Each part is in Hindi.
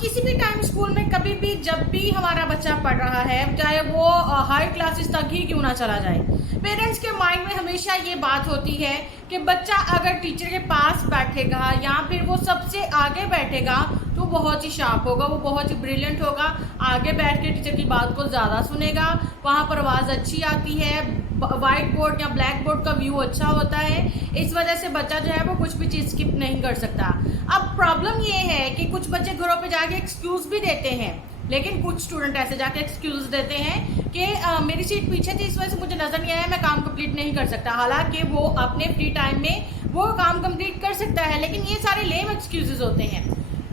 किसी भी टाइम स्कूल में कभी भी जब भी हमारा बच्चा पढ़ रहा है, चाहे वो हायर क्लासेस तक ही क्यों ना चला जाए, पेरेंट्स के माइंड में हमेशा ये बात होती है कि बच्चा अगर टीचर के पास बैठेगा या फिर वो सबसे आगे बैठेगा तो बहुत ही शार्प होगा, वो बहुत ही ब्रिलियंट होगा, आगे बैठ के टीचर की बात को ज़्यादा सुनेगा, वहाँ पर आवाज़ अच्छी आती है, व्हाइट बोर्ड या ब्लैक बोर्ड का व्यू अच्छा होता है। इस वजह से बच्चा जो है वो कुछ भी चीज़ स्किप नहीं कर सकता। अब प्रॉब्लम ये है कि कुछ बच्चे घरों पे जाके एक्सक्यूज भी देते हैं, लेकिन कुछ स्टूडेंट ऐसे जाके एक्सक्यूज देते हैं कि मेरी सीट पीछे थी, इस वजह से मुझे नजर नहीं आया, मैं काम कंप्लीट नहीं कर सकता। हालांकि वो अपने फ्री टाइम में वो काम कंप्लीट कर सकता है, लेकिन ये सारे लेम एक्सक्यूजेज होते हैं।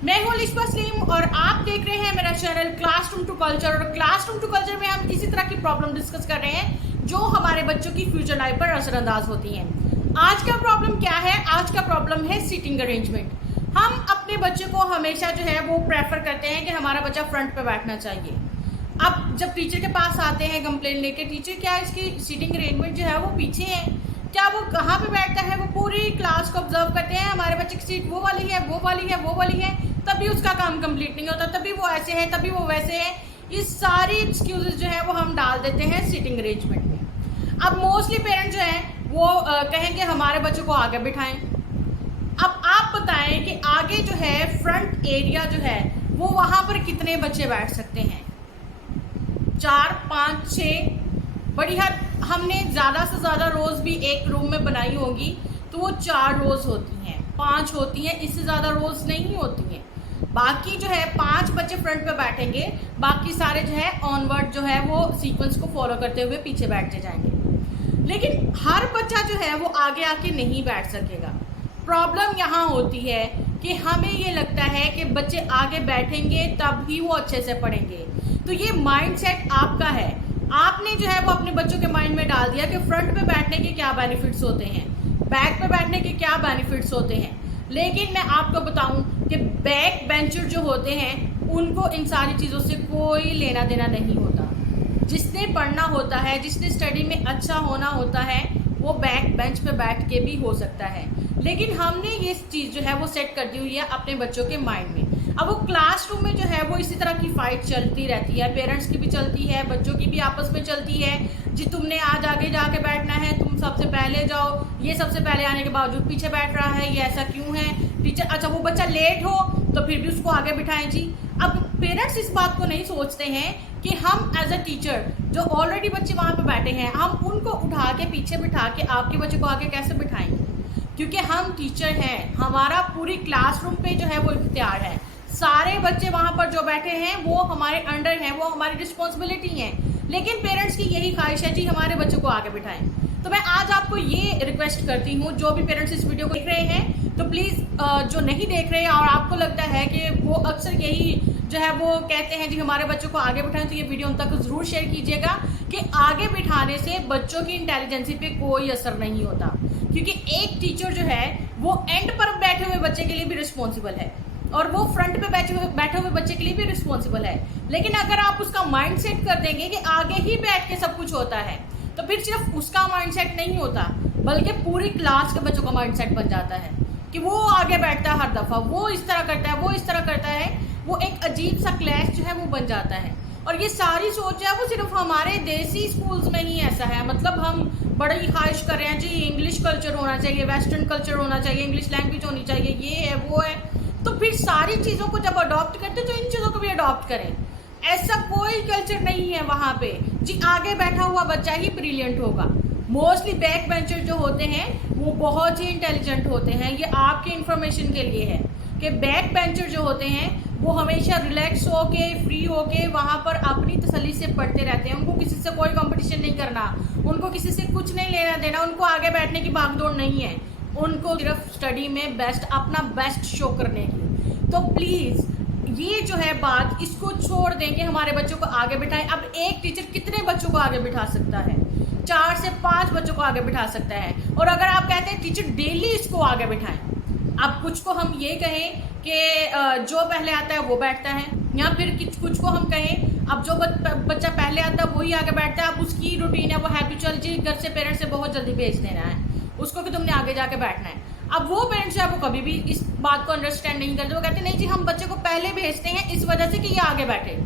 मैं हूं लिशबा सलीम और आप देख रहे हैं मेरा चैनल क्लासरूम टू कल्चर। और क्लासरूम टू कल्चर में हम किसी तरह की प्रॉब्लम डिस्कस कर रहे हैं जो हमारे बच्चों की फ्यूचर लाइफ पर असरअंदाज होती हैं। आज का प्रॉब्लम क्या है? आज का प्रॉब्लम है सीटिंग अरेंजमेंट। हम अपने बच्चे को हमेशा जो है वो प्रेफर करते हैं कि हमारा बच्चा फ्रंट पे बैठना चाहिए। अब जब टीचर के पास आते हैं कंप्लेंट लेके, टीचर क्या इसकी सीटिंग अरेंजमेंट जो है वो पीछे है, क्या वो कहाँ पे बैठता है, वो पूरी क्लास को ऑब्जर्व करते हैं, हमारे बच्चे की सीट वो वाली है, वो वाली है, वो वाली है, तभी उसका काम कंप्लीट नहीं होता, तभी वो ऐसे है, तभी वो वैसे है। ये सारी एक्सक्यूजेज जो है वो हम डाल देते हैं सीटिंग अरेंजमेंट में। अब मोस्टली पेरेंट जो है वो कहेंगे हमारे बच्चों को आगे बिठाएं। अब आप बताएं कि आगे जो है फ्रंट एरिया जो है वो वहां पर कितने बच्चे बैठ सकते हैं? 4, 5, 6, बड़ी हद हमने ज़्यादा से ज़्यादा रोज़ भी एक रूम में बनाई होगी तो वो 4 रोज़ होती हैं, 5 होती हैं, इससे ज़्यादा रोज़ नहीं होती हैं। बाकी जो है 5 बच्चे फ्रंट पे बैठेंगे, बाकी सारे जो है ऑनवर्ड जो है वो सीक्वेंस को फॉलो करते हुए पीछे बैठते जाएंगे। लेकिन हर बच्चा जो है वो आगे आके नहीं बैठ सकेगा। प्रॉब्लम यहाँ होती है कि हमें ये लगता है कि बच्चे आगे बैठेंगे तब ही वो अच्छे से पढ़ेंगे। तो ये माइंडसेट आपका है, आपने जो है वो अपने बच्चों के माइंड में डाल दिया कि फ्रंट पे बैठने के क्या बेनिफिट्स होते हैं, बैक पे बैठने के क्या बेनिफिट्स होते हैं। लेकिन मैं आपको बताऊं कि बैक बेंचर जो होते हैं उनको इन सारी चीज़ों से कोई लेना देना नहीं होता। जिसने पढ़ना होता है, जिसने स्टडी में अच्छा होना होता है, वो बैक बेंच पे बैठ के भी हो सकता है। लेकिन हमने ये चीज़ जो है वो सेट कर दी हुई है अपने बच्चों के माइंड में। अब वो क्लासरूम में जो है वो इसी तरह की फाइट चलती रहती है, पेरेंट्स की भी चलती है, बच्चों की भी आपस में चलती है। जी तुमने आज आगे जाके बैठना है, तुम सबसे पहले जाओ, ये सबसे पहले आने के बावजूद पीछे बैठ रहा है, ये ऐसा क्यों है? टीचर अच्छा वो बच्चा लेट हो तो फिर भी उसको आगे बिठाएं जी। अब पेरेंट्स इस बात को नहीं सोचते हैं कि हम एज अ टीचर जो ऑलरेडी बच्चे वहाँ पे बैठे हैं, हम उनको उठा के पीछे बिठा के आपके बच्चे को आगे कैसे बिठाएंगे? क्योंकि हम टीचर हैं, हमारा पूरी क्लासरूम पे जो है वो इख्तियार है। सारे बच्चे वहाँ पर जो बैठे हैं वो हमारे अंडर हैं, वो हमारी रिस्पॉन्सिबिलिटी है। लेकिन पेरेंट्स की यही ख्वाहिश है जी हमारे बच्चों को आगे बिठाएं। तो मैं आज आपको ये रिक्वेस्ट करती हूँ, जो भी पेरेंट्स इस वीडियो को देख रहे हैं, तो प्लीज़ जो नहीं देख रहे हैं और आपको लगता है कि वो अक्सर यही जो है वो कहते हैं जी हमारे बच्चों को आगे बिठाएं, तो ये वीडियो उन तक ज़रूर शेयर कीजिएगा कि आगे बिठाने से बच्चों की इंटेलिजेंसी पे कोई असर नहीं होता। क्योंकि एक टीचर जो है वो एंड पर बैठे हुए बच्चे के लिए भी रिस्पॉन्सिबल है और वो फ्रंट पे बैठे हुए बच्चे के लिए भी रिस्पॉन्सिबल है। लेकिन अगर आप उसका माइंड सेट कर देंगे कि आगे ही बैठ के सब कुछ होता है, तो फिर सिर्फ उसका माइंड सेट नहीं होता बल्कि पूरी क्लास के बच्चों का माइंड सेट बन जाता है कि वो आगे बैठता है हर दफ़ा, वो इस तरह करता है, वो इस तरह करता है। वो एक अजीब सा क्लैश जो है वो बन जाता है। और ये सारी सोच है वो सिर्फ हमारे देसी स्कूल्स में ही ऐसा है। मतलब हम बड़ी ख्वाहिश कर रहे हैं जी इंग्लिश कल्चर होना चाहिए, वेस्टर्न कल्चर होना चाहिए, इंग्लिश लैंग्वेज होनी चाहिए, ये है वो है। तो फिर सारी चीज़ों को जब अडॉप्ट करते तो इन चीज़ों को भी अडॉप्ट करें। ऐसा कोई कल्चर नहीं है वहाँ पे जी आगे बैठा हुआ बच्चा ही ब्रिलियंट होगा। मोस्टली बैक बेंचर जो होते हैं वो बहुत ही इंटेलिजेंट होते हैं। ये आपके इंफॉर्मेशन के लिए है कि बैक बेंचर जो होते हैं वो हमेशा रिलैक्स होके फ्री होके वहाँ पर अपनी तसल्ली से पढ़ते रहते हैं। उनको किसी से कोई कंपटीशन नहीं करना, उनको किसी से कुछ नहीं लेना देना, उनको आगे बैठने की भागदौड़ नहीं है, उनको सिर्फ स्टडी में बेस्ट अपना बेस्ट शो करने की। तो प्लीज़ ये जो है बात इसको छोड़ देंगे, हमारे बच्चों को आगे बिठाएं। अब एक टीचर कितने बच्चों को आगे बिठा सकता है? 4 से 5 बच्चों को आगे बिठा सकता है। और अगर आप कहते हैं टीचर डेली इसको आगे बिठाएं, अब कुछ को हम ये कहें कि जो पहले आता है वो बैठता है, या फिर कुछ को हम कहें अब जो बच्चा पहले आता है वही आगे बैठता है। अब उसकी रूटीन है, वो हैबिचुअल जी घर से पेरेंट्स से बहुत जल्दी भेज देना है उसको कि तुमने आगे जाके बैठना है। अब वो पेरेंट्स जो है वो कभी भी इस बात को अंडरस्टैंड नहीं करते। वो कहते नहीं जी हम बच्चे को पहले भेजते हैं इस वजह से कि ये आगे बैठे।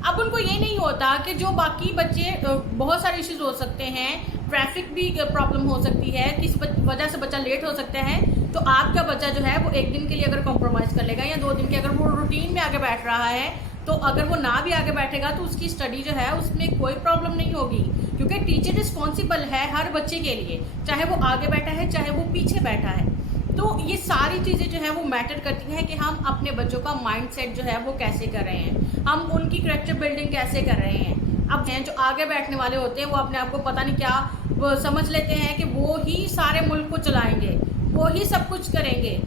अब उनको ये नहीं होता कि जो बाकी बच्चे, बहुत सारे इश्यूज हो सकते हैं, ट्रैफिक भी प्रॉब्लम हो सकती है, किस वजह से बच्चा लेट हो सकता है। तो आपका बच्चा जो है वो एक दिन के लिए अगर कॉम्प्रोमाइज़ कर लेगा या 2 दिन के, अगर वो रूटीन में आगे बैठ रहा है, तो अगर वो ना भी आगे बैठेगा तो उसकी स्टडी जो है उसमें कोई प्रॉब्लम नहीं होगी, क्योंकि टीचर रिस्पॉन्सिबल है हर बच्चे के लिए, चाहे वो आगे बैठा है चाहे वो पीछे बैठा है। तो ये सारी चीज़ें जो है वो मैटर करती हैं कि हम अपने बच्चों का माइंडसेट जो है वो कैसे कर रहे हैं, हम उनकी कैरेक्टर बिल्डिंग कैसे कर रहे हैं। अब हैं जो आगे बैठने वाले होते हैं वो अपने आप को पता नहीं क्या वो समझ लेते हैं कि वो ही सारे मुल्क को चलाएंगे, वो ही सब कुछ करेंगे।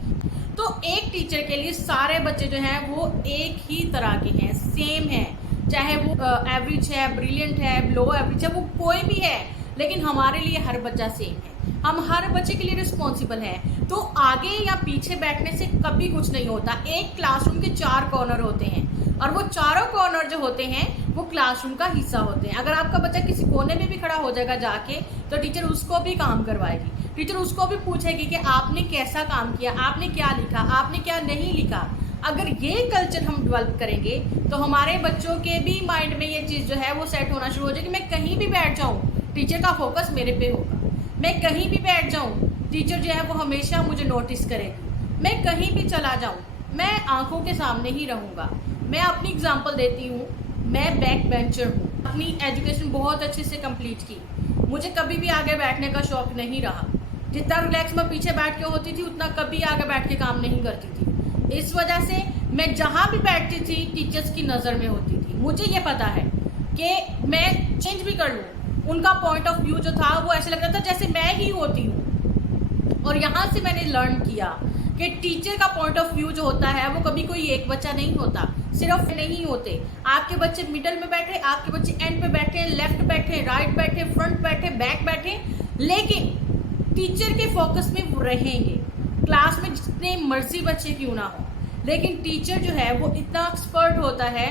तो एक टीचर के लिए सारे बच्चे जो हैं वो एक ही तरह के हैं, सेम हैं, चाहे वो एवरेज है, ब्रिलियंट है, लो एवरेज है, वो कोई भी है, लेकिन हमारे लिए हर बच्चा सेम है। हम हर बच्चे के लिए रिस्पॉन्सिबल हैं। तो आगे या पीछे बैठने से कभी कुछ नहीं होता। एक क्लासरूम के 4 कॉर्नर होते हैं और वो चारों कॉर्नर जो होते हैं वो क्लासरूम का हिस्सा होते हैं। अगर आपका बच्चा किसी कोने में भी खड़ा हो जाएगा जाके, तो टीचर उसको भी काम करवाएगी, टीचर उसको भी पूछेगी कि आपने कैसा काम किया, आपने क्या लिखा, आपने क्या नहीं लिखा। अगर ये कल्चर हम डेवलप करेंगे तो हमारे बच्चों के भी माइंड में ये चीज़ जो है वो सेट होना शुरू हो जाएगी। मैं कहीं भी बैठ जाऊँ टीचर का फोकस मेरे पे होगा, मैं कहीं भी बैठ जाऊँ टीचर जो है वो हमेशा मुझे नोटिस करेगी, मैं कहीं भी चला जाऊँ मैं आंखों के सामने ही रहूँगा। मैं अपनी एग्जांपल देती हूँ, मैं बैक बेंचर हूँ, अपनी एजुकेशन बहुत अच्छे से कंप्लीट की, मुझे कभी भी आगे बैठने का शौक नहीं रहा। जितना रिलैक्स मैं पीछे बैठ के होती थी उतना कभी आगे बैठ के काम नहीं करती थी। इस वजह से मैं जहाँ भी बैठती थी टीचर्स की नज़र में होती थी। मुझे ये पता है कि मैं चेंज भी कर लूँ, उनका पॉइंट ऑफ व्यू जो था वो ऐसे लग रहा था जैसे मैं ही होती हूँ। और यहाँ से मैंने लर्न किया कि टीचर का पॉइंट ऑफ व्यू जो होता है वो कभी कोई एक बच्चा नहीं होता, सिर्फ नहीं होते। आपके बच्चे मिडल में बैठे, आपके बच्चे एंड पे बैठे, लेफ्ट बैठे, राइट बैठे, फ्रंट बैठे, बैक बैठे, लेकिन टीचर के फोकस में वो रहेंगे। क्लास में जितने मर्जी बच्चे क्यों ना हो, लेकिन टीचर जो है वो इतना एक्सपर्ट होता है,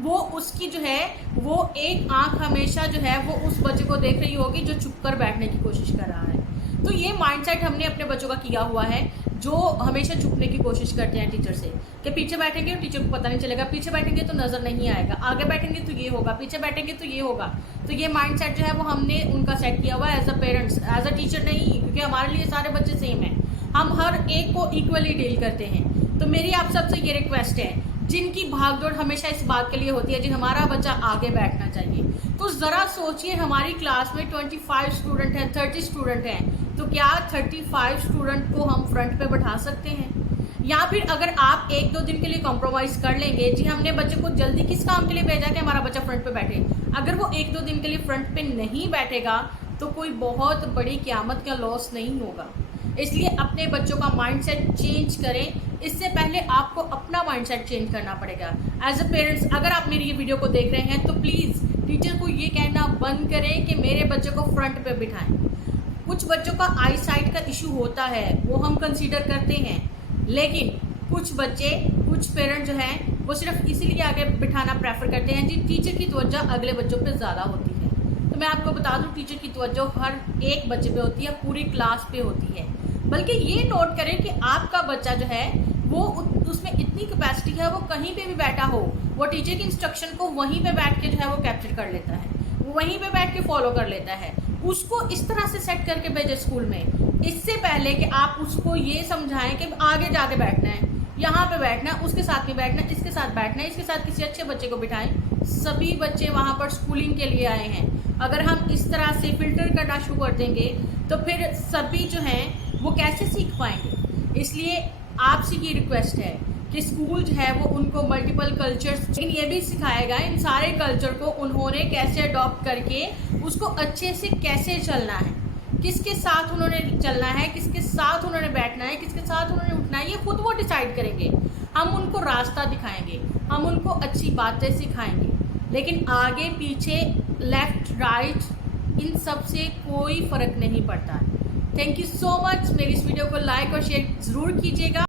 वो उसकी जो है वो एक आंख हमेशा जो है वो उस बच्चे को देख रही होगी जो चुप कर बैठने की कोशिश कर रहा है। तो ये माइंडसेट हमने अपने बच्चों का किया हुआ है, जो हमेशा छुपने की कोशिश करते हैं टीचर से, कि पीछे बैठेंगे तो टीचर को पता नहीं चलेगा, पीछे बैठेंगे तो नज़र नहीं आएगा, आगे बैठेंगे तो ये होगा, पीछे बैठेंगे तो ये होगा। तो ये माइंडसेट जो है वो हमने उनका सेट किया हुआ है as a parents, as a teacher नहीं, क्योंकि हमारे लिए सारे बच्चे सेम हैं, हम हर एक को इक्वली डील करते हैं। तो मेरी आप सबसे ये रिक्वेस्ट है, जिनकी भागदौड़ हमेशा इस बात के लिए होती है जी हमारा बच्चा आगे बैठना चाहिए, तो ज़रा सोचिए हमारी क्लास में 25 स्टूडेंट हैं, 30 स्टूडेंट हैं, तो क्या 35 स्टूडेंट को हम फ्रंट पे बैठा सकते हैं? या फिर अगर आप 1-2 दिन के लिए कॉम्प्रोमाइज़ कर लेंगे, जी हमने बच्चे को जल्दी किस काम के लिए भेजा कि हमारा बच्चा फ्रंट पे बैठे, अगर वो 1-2 दिन के लिए फ्रंट पे नहीं बैठेगा तो कोई बहुत बड़ी क़यामत का लॉस नहीं होगा। इसलिए अपने बच्चों का माइंडसेट चेंज करें, इससे पहले आपको अपना माइंडसेट चेंज करना पड़ेगा। एज अ पेरेंट्स अगर आप मेरी ये वीडियो को देख रहे हैं तो प्लीज़ टीचर को ये कहना बंद करें कि मेरे बच्चे को फ्रंट पे बिठाएं। कुछ बच्चों का आई साइट का इशू होता है, वो हम कंसीडर करते हैं, लेकिन कुछ बच्चे, कुछ पेरेंट्स जो हैं वो सिर्फ इसीलिए आगे बिठाना प्रेफर करते हैं जी टीचर की तवज्जो अगले बच्चों पे ज़्यादा होती है। तो मैं आपको बता दूं टीचर की तवज्जो हर एक बच्चे पे होती है, पूरी क्लास पे होती है। बल्कि ये नोट करें कि आपका बच्चा जो है वो उसमें इतनी कैपेसिटी है, वो कहीं पे भी बैठा हो वो टीचर की इंस्ट्रक्शन को वहीं पे बैठ के जो है वो कैप्चर कर लेता है, वो वहीं पे बैठ के फॉलो कर लेता है। उसको इस तरह से सेट करके भेजे स्कूल में, इससे पहले कि आप उसको ये समझाएं कि आगे जाके बैठना है, यहाँ पे बैठना है, उसके साथ नहीं बैठना, इसके साथ बैठना है, इसके साथ किसी अच्छे बच्चे को बिठाएं। सभी बच्चे वहाँ पर स्कूलिंग के लिए आए हैं। अगर हम इस तरह से फिल्टर करना शुरू कर देंगे तो फिर सभी जो हैं वो कैसे सीख पाएंगे। इसलिए आपसे ये रिक्वेस्ट है कि स्कूल जो है वो उनको मल्टीपल कल्चर्स, लेकिन ये भी सिखाएगा इन सारे कल्चर को उन्होंने कैसे अडॉप्ट करके उसको अच्छे से कैसे चलना है, किसके साथ उन्होंने चलना है, किसके साथ उन्होंने बैठना है, किसके साथ उन्होंने उठना है, ये खुद वो डिसाइड करेंगे। हम उनको रास्ता दिखाएंगे, हम उनको अच्छी बातें सिखाएंगे, लेकिन आगे पीछे, लेफ्ट राइट, इन सब से कोई फ़र्क नहीं पड़ता। Thank you so much. मेरी इस वीडियो को लाइक और शेयर ज़रूर कीजिएगा।